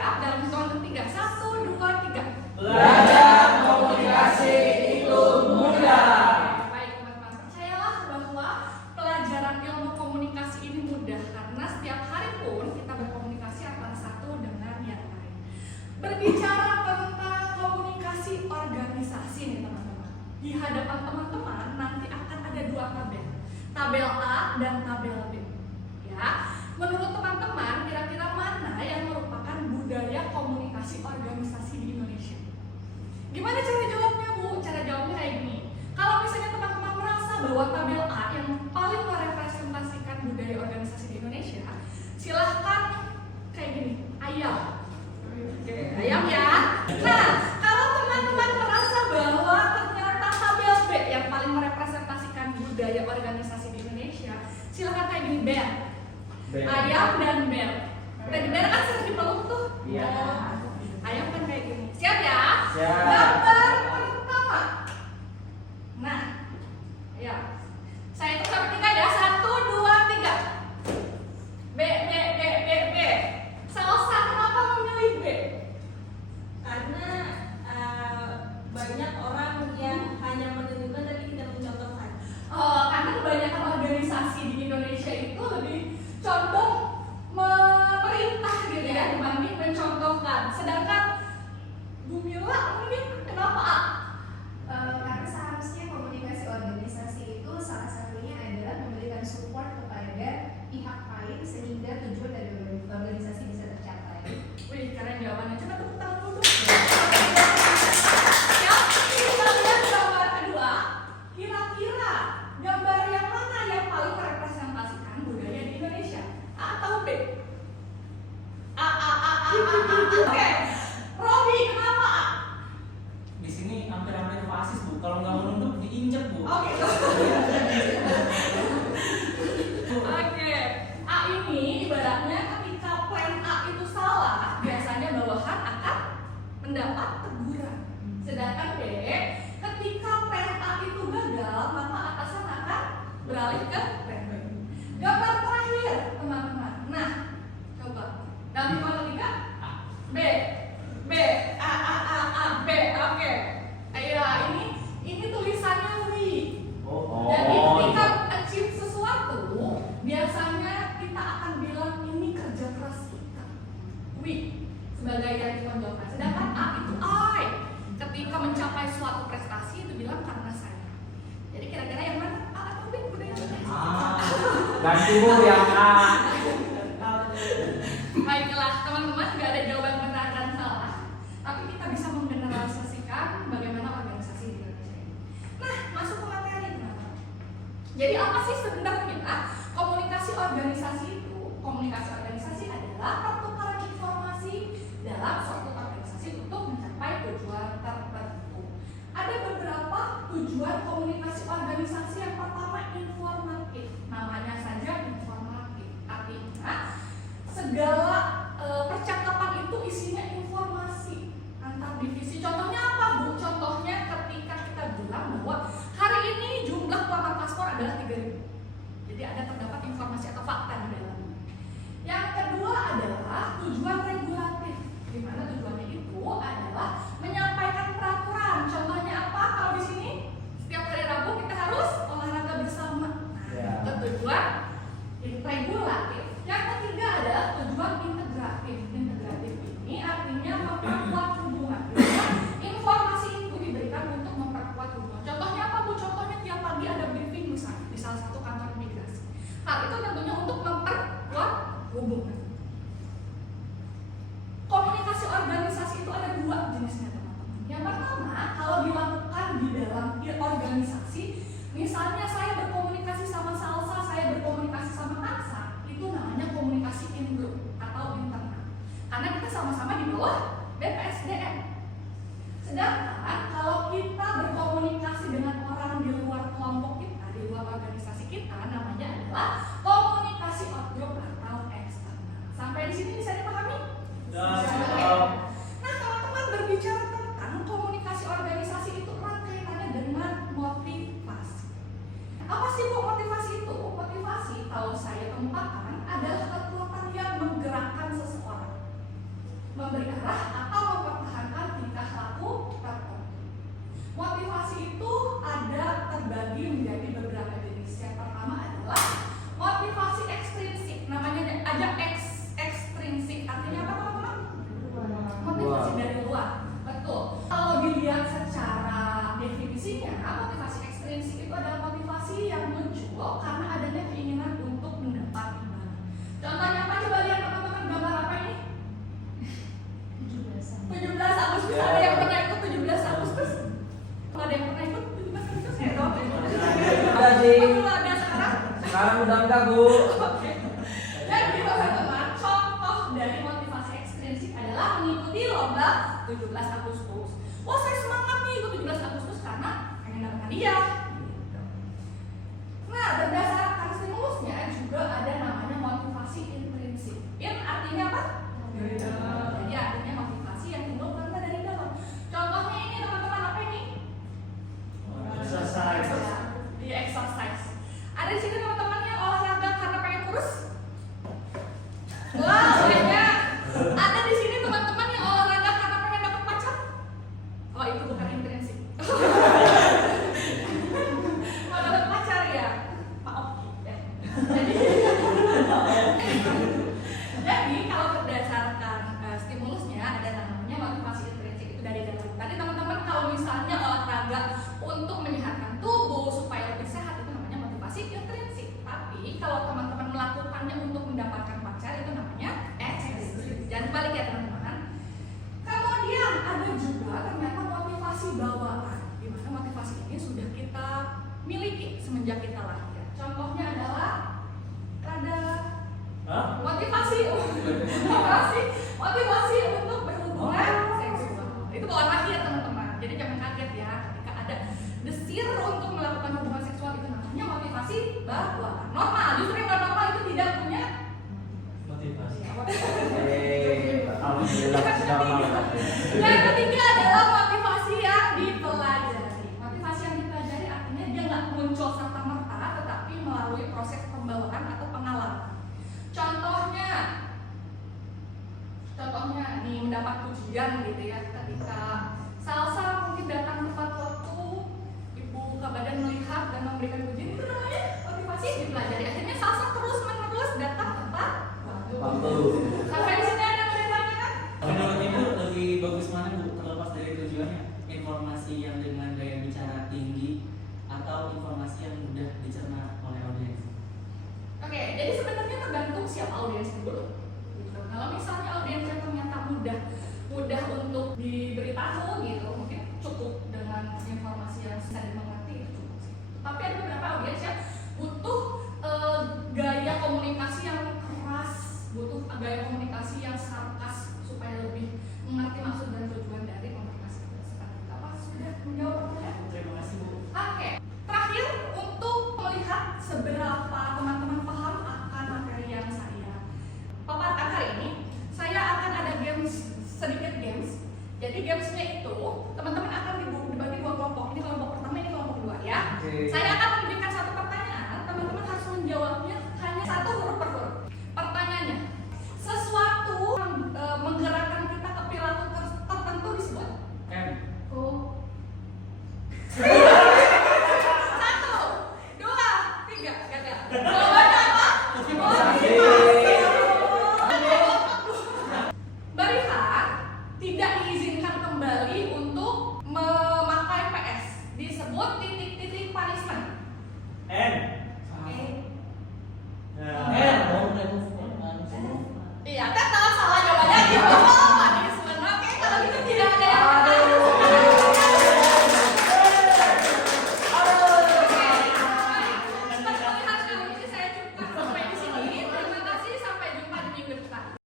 Siap? Dalam hitungan ketiga. 1, 2, 3. Belajar komunikasi itu mudah. Baik teman-teman, percayalah bahwa pelajaran ilmu komunikasi ini mudah karena setiap hari pun kita berkomunikasi antara satu dengan yang lain. Berbicara tentang komunikasi organisasi nih teman-teman. Di hadapan teman-teman nanti akan ada 2 tabel. Tabel A dan tabel B. Ya. Menurut teman-teman, kira-kira mana yang merupakan budaya komunikasi organisasi di Indonesia? Gimana cara jawabnya, Bu? Cara jawabnya kayak gini. Kalau misalnya teman-teman merasa bahwa tabel A yang paling merepresentasikan budaya organisasi di Indonesia, silahkan kayak gini, ayam. Oke, ayam ya. Nah, kalau teman-teman merasa bahwa ternyata tabel B yang paling merepresentasikan budaya organisasi di Indonesia, silahkan kayak gini, bear. Ayam dan bear. Tadi bear kan sering dipeluk tuh. Iya. Ayam kan kayak gini. Siap ya? Siap. Gambar pertama. Nah, ya. Saya hitung sampai 3 ya. 1, 2, 3. B. Salsa, kenapa memilih B? Karena banyak orang yang hanya menunjukkan tapi tidak mencontohkan. Oh, karena kebanyakan organisasi di Indonesia itu lebih condong memerintah gitu ya dibanding mencontohkan. Sedangkan Bu Mila mungkin kenapa A? Karena seharusnya komunikasi organisasi itu salah satunya adalah memberikan support kepada pihak lain sehingga tujuan dari organisasi bisa tercapai. Wih, keren jawabannya. Coba tepuk tangan dulu. Siap? Kita lihat gambar kedua. Kira-kira gambar yang mana yang paling merepresentasikan budaya di Indonesia? A atau B? A. Oke. Robi, kenapa A? Di sini hampir-hampir fasis, Bu. Kalau nggak menunduk diinjek, Bu. Oke. Oke. A ini ibaratnya ketika plan A itu salah, biasanya bawahan akan mendapat teguran. Sedangkan B, ketika plan A itu gagal, maka atasan akan beralih ke plan B. Gambar terakhir, teman-teman. Nah, coba. Dalam hitungan ketiga, B. A, B. Oke. Iya, ini tulisannya we. Jadi ketika achieve sesuatu, biasanya kita akan bilang ini kerja keras kita. We sebagai yang ditonjolkan. Sedangkan A itu I. Ketika mencapai suatu prestasi itu bilang karena saya. Jadi kira-kira yang mana? A atau B? Ganti, Bu, yang A. Baiklah, teman-teman, nggak ada jawaban benar dan salah. Tapi kita bisa menggeneralisasikan bagaimana organisasi di Indonesia ini. Nah, masuk ke materi, teman-teman. Jadi apa sih sebenarnya komunikasi organisasi itu? Komunikasi organisasi adalah pertukaran informasi dalam suatu organisasi untuk mencapai tujuan tertentu. Ada beberapa tujuan komunikasi organisasi. Yang pertama informatif. Namanya saja informatif. Artinya segala percakapan itu isinya informasi antar divisi. Contohnya apa, Bu? Contohnya ketika kita bilang bahwa hari ini jumlah pelamar paspor adalah 3.000. Jadi ada terdapat informasi atau fakta di dalamnya. Yang kedua adalah tujuan regulatif, di mana tujuannya itu adalah menyampaikan peraturan. Contohnya apa? Kalau di sini setiap hari Rabu kita harus olahraga bersama. Nah, itu tujuan regulatif. Yang ketiga adalah tujuan integratif. Integratif ini artinya memperkuat hubungan. Informasi itu diberikan untuk memperkuat hubungan. Contohnya apa, Bu? Contohnya tiap pagi ada briefing misalnya di salah satu kantor imigrasi. Hal itu tentunya untuk memperkuat hubungan. Komunikasi organisasi itu ada 2 jenisnya, teman-teman. Yang pertama, kalau dilakukan di dalam organisasi, misalnya saya berkomunikasi sama Salsa, saya berkomunikasi sama Aksa, itu namanya komunikasi in group atau internal. Karena kita sama-sama di bawah BPSDM. Sedangkan kalau kita berkomunikasi dengan orang di luar kelompok kita, di luar organisasi kita, namanya adalah komunikasi out group atau eksternal. Sampai di sini bisa dipahami? Nah, teman-teman, berbicara tentang komunikasi organisasi itu erat kaitannya dengan motivasi. Apa sih, Bu, motivasi itu? Motivasi kalau saya kemukakan adalah kekuatan yang menggerakkan seseorang. 17 Agustus. Wah saya semangat nih ikut 17 Agustus karena pengen dapat hadiah. Gitu. Nah berdasarkan stimulusnya juga ada namanya motivasi intrinsik. Yang artinya apa? Dari dalam. Jadi artinya motivasi yang timbul karena dari dalam. Contohnya ini teman-teman apa ini? Exercise. Di exercise. Ada di sini teman-teman yang olahraga karena pengen kurus? Wah, banyak. Ada di sini teman-teman yang olahraga karena pengen dapat pacar? Oh, itu bukan intrinsik. Mau dapat pacar ya? Pak Oki. Ya. Jadi kalau berdasarkan stimulusnya ada namanya motivasi intrinsik itu dari dalam. Tadi teman-teman kalau misalnya olahraga untuk menyehatkan tubuh supaya lebih sehat itu namanya motivasi intrinsik. Tapi kalau teman-teman melakukannya untuk mendapatkan pacar itu namanya ekstrinsik. Jangan balik ya teman-teman. Kemudian ada juga ternyata motivasi bawaan. Di mana motivasi ini sudah kita miliki semenjak kita lahir. Contohnya adalah motivasi untuk berhubungan seksual. Itu bawaan lahir teman-teman. Jadi jangan kaget ya ketika ada desir untuk melakukan hubungan seksual itu namanya motivasi bawaan. Normal, justru yang non normal itu tidak punya Motivasi. Alhamdulillah sudah malam. Yang ketiga adalah motivasi yang dipelajari. Motivasi yang dipelajari artinya dia nggak muncul serta merta, tetapi melalui proses pembawaan atau pengalaman. Contohnya nih mendapat pujian gitu ya ketika Salsa mungkin datang tepat waktu, Ibu Kabadan melihat dan memberikan pujian itu namanya motivasi yang dipelajari. Akhirnya Salsa terus menerus datang tepat waktu. Sampai di sini ada yang ditanyakan? Menurut Ibu lebih bagus mana Bu? Terlepas dari tujuannya, informasi yang dengan gaya bicara tinggi atau informasi yang mudah dicerna oleh audiens? Oke, jadi sebenarnya tergantung siapa audiensnya dulu. Gitu. Kalau misalnya audiensnya ternyata mudah untuk diberitahu gitu, mungkin cukup dengan informasi yang bisa dimengerti itu cukup sih. Tapi ada beberapa audiens yang butuh gaya komunikasi yang keras, butuh gaya komunikasi yang sarkas supaya lebih mengerti maksud dan tujuan dari komunikasi itu. Seperti itu. Apa sudah menjawab pertanyaan? Terima kasih Bu. Oke, terakhir untuk melihat seberapa teman-teman paham akan materi yang saya paparkan hari ini,